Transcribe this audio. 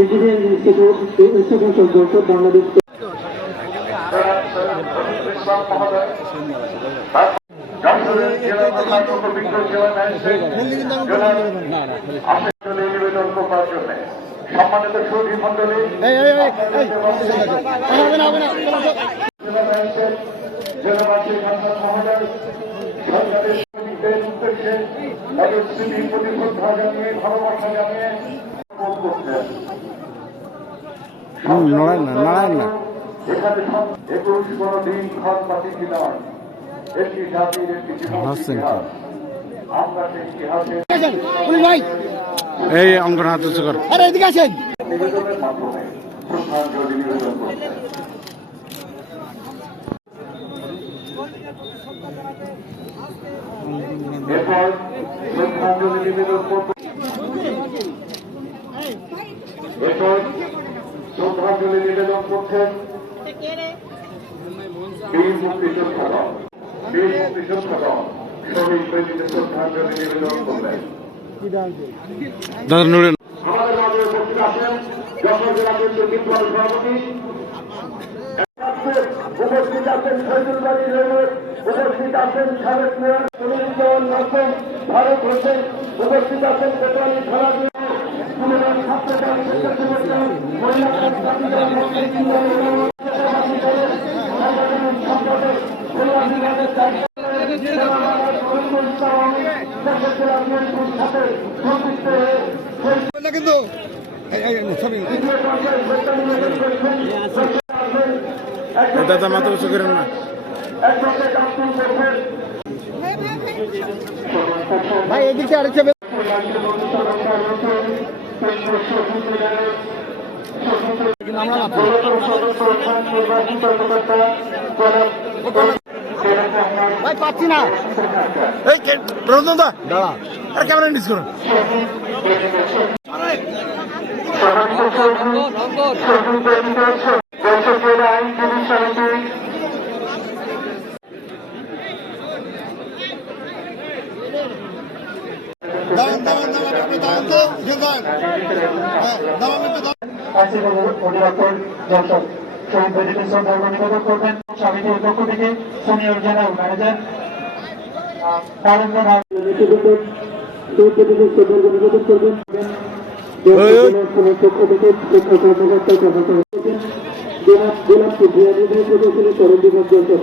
Engineering institute of Johnson Bangladesh. সম্মানিত সুধী মন্ডলী, জেলাবাসী মহোদয়, সরকারের শ্রমিকদের উদ্দেশ্যে তাদের স্মৃতি প্রতি শ্রদ্ধা জানিয়ে ভালোবাসা জানিয়ে এখানে 21 কোনো দিন ঘর পাতিটি নয়, একটি জাতির একটি জীবন ইতিহাস। আমরা সেই ইতিহাসে এই অঙ্কন হাত উঁচু কর। নিবেদনের মাধ্যমে শ্রদ্ধাঞ্জলি নিবেদন করতে এরপর শ্রদ্ধাঞ্জলি নিবেদন করতে করছেন বীর মুক্তিযোদ্ধাগণ। শহীদ বেদিতে শ্রদ্ধাঞ্জলি নিবেদন করলেন। আমাদের মাঝে উপস্থিত আছেন যশোর জেলা কেন্দ্রীয় বিপ্লবী সভাপতি, উপস্থিত আছেন শহীদুল বাড়ি রহমান, উপস্থিত আছেন সাবেক মেয়র সুনীল হোসেন, ভারত হোসেন, উপস্থিত আছেন কোতোয়ালি থানা ছাত্রদল, স্বেচ্ছাসেবক মহিলা কিন্তু দাদা মাথা উঁচু করেন না। ভাই এদিকে আরেকটা ভাই পাচ্ছি না। এই রঞ্জন দা দাঁড়া, আর ক্যামেরা নিস করুন। শহীদ বেদিতে শ্রদ্ধার্ঘ্য নিবেদন করবেন সমিতির পক্ষ থেকে সিনিয়র জেনারেল ম্যানেজার করবেন।